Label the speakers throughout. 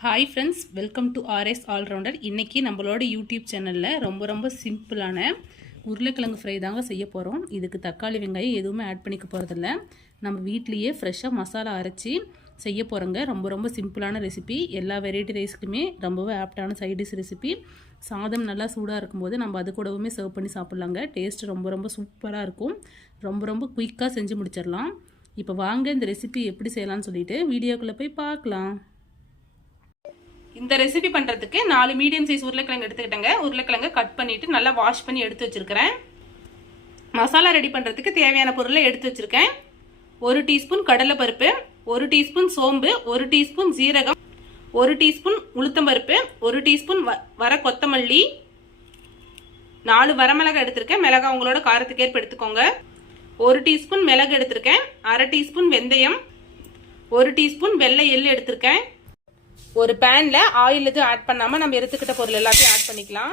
Speaker 1: Hi friends welcome to RS allrounder இன்றைக்கி நம்மளோட YouTube சேனலில் ரொம்ப ரொம்ப சிம்பிளான உருளைக்கிழங்கு ஃப்ரை தாங்க செய்ய போகிறோம் இதுக்கு தக்காளி வெங்காயம் எதுவுமே ஆட் பண்ணிக்க போகிறதில்ல நம்ம வீட்லேயே ஃப்ரெஷ்ஷாக மசாலா அரைச்சி செய்ய போகிறோங்க ரொம்ப ரொம்ப சிம்பிளான ரெசிபி எல்லா வெரைட்டி ரைஸ்க்குமே ரொம்பவே ஆப்டான சைடிஷ் ரெசிபி சாதம் நல்லா சூடாக இருக்கும்போது நம்ம அது கூடவுமே சர்வ் பண்ணி சாப்பிட்லாங்க. டேஸ்ட் ரொம்ப ரொம்ப சூப்பராக இருக்கும். ரொம்ப ரொம்ப குயிக்காக செஞ்சு முடிச்சிடலாம். இப்போ வாங்க இந்த ரெசிபி எப்படி செய்யலாம்னு சொல்லிட்டு வீடியோக்குள்ளே போய் பார்க்கலாம். இந்த ரெசிபி பண்ணுறதுக்கு நாலு மீடியம் சைஸ் உருளைக்கிழங்கு எடுத்துக்கிட்டேங்க. உருளைக்கிழங்கு கட் பண்ணிவிட்டு நல்லா வாஷ் பண்ணி எடுத்து வச்சுருக்கிறேன். மசாலா ரெடி பண்ணுறதுக்கு தேவையான பொருளை எடுத்து வச்சுருக்கேன். ஒரு டீஸ்பூன் கடலைப்பருப்பு ஒரு டீஸ்பூன் சோம்பு ஒரு டீஸ்பூன் ஜீரகம் ஒரு டீஸ்பூன் உளுத்தம்பருப்பு ஒரு டீஸ்பூன் வ வர கொத்தமல்லி நாலு வரமிளகா எடுத்திருக்கேன். மிளகா உங்களோட காரத்துக்கு ஏற்ப எடுத்துக்கோங்க. ஒரு டீஸ்பூன் மிளகு எடுத்திருக்கேன். அரை டீஸ்பூன் வெந்தயம் ஒரு டீஸ்பூன் வெள்ளை எள்ளு எடுத்திருக்கேன். ஒரு பேனில் ஆயில் எதுவும் ஆட் பண்ணாமல் நம்ம எடுத்துக்கிட்ட பொருள் எல்லாத்தையும் ஆட் பண்ணிக்கலாம்.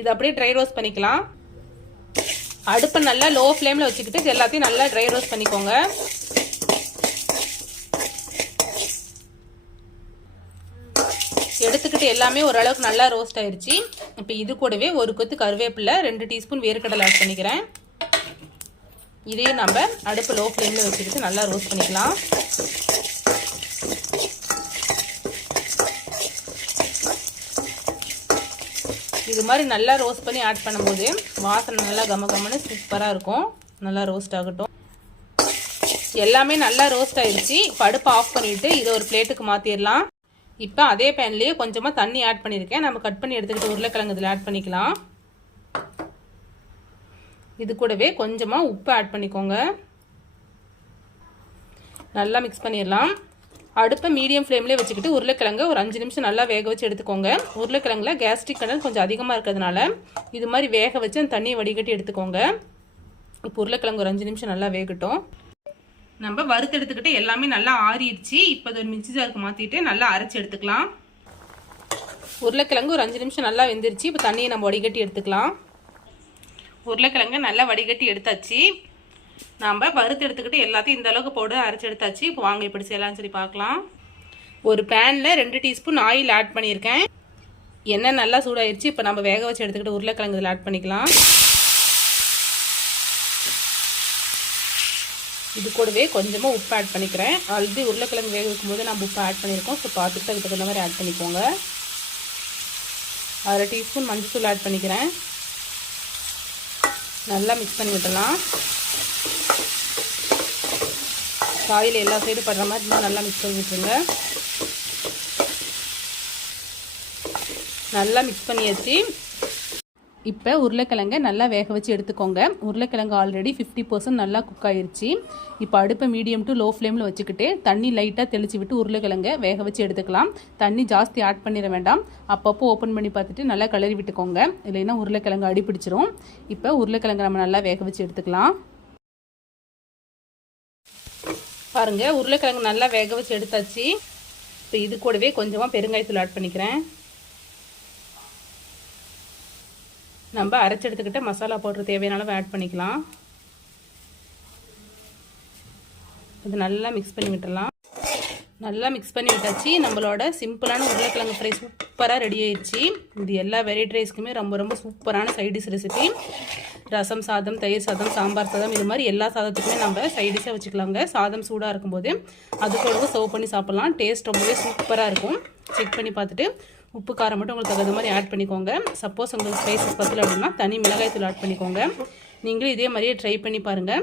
Speaker 1: இது அப்படியே ட்ரை ரோஸ்ட் பண்ணிக்கலாம். அடுப்பை நல்லா லோ ஃப்ளேமில் வச்சுக்கிட்டு இது எல்லாத்தையும் நல்லா ட்ரை ரோஸ்ட் பண்ணிக்கோங்க. எடுத்துக்கிட்டு எல்லாமே ஓரளவுக்கு நல்லா ரோஸ்ட் ஆயிடுச்சு இப்போ இது கூடவே ஒரு கொத்து கருவேப்பிலை ரெண்டு டீஸ்பூன் வேர்க்கடலை ஆட் பண்ணிக்கிறேன். இதையும் நம்ம அடுப்பு லோ ஃப்ளேமில் வச்சுக்கிட்டு நல்லா ரோஸ்ட் பண்ணிக்கலாம். இது மாதிரி நல்லா ரோஸ்ட் பண்ணி ஆட் பண்ணும்போது வாசனை நல்லா கம கமன்னு சூப்பராக இருக்கும். நல்லா ரோஸ்ட் ஆகட்டும். எல்லாமே நல்லா ரோஸ்ட் ஆயிடுச்சு படுப்பை ஆஃப் பண்ணிவிட்டு இதை ஒரு பிளேட்டுக்கு மாற்றிடலாம் இப்போ அதே பேன்லேயே கொஞ்சமாக தண்ணி ஆட் பண்ணியிருக்கேன் நம்ம கட் பண்ணி எடுத்துக்கிட்டு உருளைக்கிழங்கு இதில் ஆட் பண்ணிக்கலாம். இது கூடவே கொஞ்சமாக உப்பு ஆட் பண்ணிக்கோங்க. நல்லா மிக்ஸ் பண்ணிடலாம் அடுப்பை மீடியம் ஃப்ளேம்லேயே வச்சுக்கிட்டு உருளைக்கிழங்கு ஒரு அஞ்சு நிமிஷம் நல்லா வேக வச்சு எடுத்துக்கோங்க. உருளைக்கிழங்குல கேஸ்ட்ரிக் கடல் கொஞ்சம் அதிகமாக இருக்கிறதுனால இது மாதிரி வேக வச்சு அந்த தண்ணியை வடிகட்டி எடுத்துக்கோங்க. இப்போ உருளைக்கிழங்கு ஒரு அஞ்சு நிமிஷம் நல்லா வேகட்டும். நம்ம வறுத்து எடுத்துக்கிட்டு எல்லாமே நல்லா ஆறிடுச்சு. இப்போ ஒரு மிக்சி ஜாருக்கு மாற்றிட்டு நல்லா அரைச்சி எடுத்துக்கலாம். உருளைக்கிழங்கு ஒரு அஞ்சு நிமிஷம் நல்லா வெந்துருச்சு. இப்போ தண்ணியை நம்ம வடிகட்டி எடுத்துக்கலாம். உருளைக்கிழங்கு நல்லா வடிகட்டி எடுத்தாச்சு. நாம் வறுத்து எடுத்துக்கிட்டு எல்லாத்தையும் இந்த அளவுக்கு போட்டு அரைச்சி எடுத்தாச்சு. இப்போ வாங்க இப்படி செய்யலாம்னு சொல்லி பார்க்கலாம். ஒரு பேனில் ரெண்டு டீஸ்பூன் ஆயில் ஆட் பண்ணியிருக்கேன். எண்ணெய் நல்லா சூடாயிருச்சு. இப்போ நம்ம வேக வச்சு எடுத்துக்கிட்டு உருளைக்கிழங்கு இதில் ஆட் பண்ணிக்கலாம். இது கூடவே கொஞ்சமாக உப்பு ஆட் பண்ணிக்கிறேன். ஆல்ரெடி உருளைக்கிழங்கு வேக வைக்கும்போது நம்ம உப்பு ஆட் பண்ணியிருக்கோம். ஸோ பார்த்துட்டு அதுக்கு தகுந்த மாதிரி ஆட் பண்ணிக்கோங்க. அரை டீஸ்பூன் மஞ்சள் ஆட் பண்ணிக்கிறேன். நல்லா மிக்ஸ் பண்ணி விட்டலாம் காயில் எல்லா சைடும் படுற மாதிரி இன்னும் நல்லா மிக்ஸ் பண்ணி விட்டுருங்க. நல்லா மிக்ஸ் பண்ணியாச்சு. இப்போ உருளைக்கிழங்கை நல்லா வேக வச்சு எடுத்துக்கோங்க. உருளைக்கிழங்கு ஆல்ரெடி ஃபிஃப்டி பர்சன்ட் நல்லா குக் ஆயிடுச்சு இப்போ அடுப்பை மீடியம் டு லோ ஃப்ளேமில் வச்சுக்கிட்டு தண்ணி லைட்டாக தெளிச்சு விட்டு உருளைக்கிழங்கை வேக வச்சு எடுத்துக்கலாம். தண்ணி ஜாஸ்தி ஆட் பண்ணிட வேண்டாம். அப்பப்போ ஓப்பன் பண்ணி பார்த்துட்டு நல்லா கிளறி விட்டுக்கோங்க. இல்லைன்னா உருளைக்கிழங்கு அடி பிடிச்சிரும் இப்போ உருளைக்கிழங்கு நம்ம நல்லா வேக வச்சு எடுத்துக்கலாம். பாருங்கள் உருளைக்கிழங்கு நல்லா வேக வச்சு எடுத்தாச்சு. இப்போ இது கூடவே கொஞ்சமாக பெருங்காயத்தூள் ஆட் பண்ணிக்கிறேன். நம்ம அரைச்சி எடுத்துக்கிட்ட மசாலா பவுட்ரு தேவையான அளவு ஆட் பண்ணிக்கலாம். இது நல்லா மிக்ஸ் பண்ணி விட்டுடலாம். நல்லா மிக்ஸ் பண்ணி விட்டாச்சு. நம்மளோட சிம்பிளான உருளைக்கிழங்கு ஃப்ரை சூப்பராக ரெடி ஆயிடுச்சு. இது எல்லா வெரைட்டி ரைஸ்க்குமே ரொம்ப ரொம்ப சூப்பரான சைடிஷ் ரெசிபி ரசம் சாதம் தயிர் சாதம் சாம்பார் சாதம் இது மாதிரி எல்லா சாதத்துக்குமே நம்ம சைடிஷாக வச்சுக்கலாங்க. சாதம் சூடாக இருக்கும்போது அது கூடவும் சர்வ் பண்ணி சாப்பிட்லாம். டேஸ்ட் ரொம்பவே சூப்பராக இருக்கும். செக் பண்ணி பார்த்துட்டு உப்பு காரம் மட்டும் உங்களுக்கு தகுந்த மாதிரி ஆட் பண்ணிக்கோங்க. சப்போஸ் உங்களுக்கு ஸ்பைசஸ் பத்தில் அப்படின்னா தனி மிளகாய் தூள் ஆட் பண்ணிக்கோங்க. நீங்களும் இதே மாதிரியே ட்ரை பண்ணி பாருங்கள்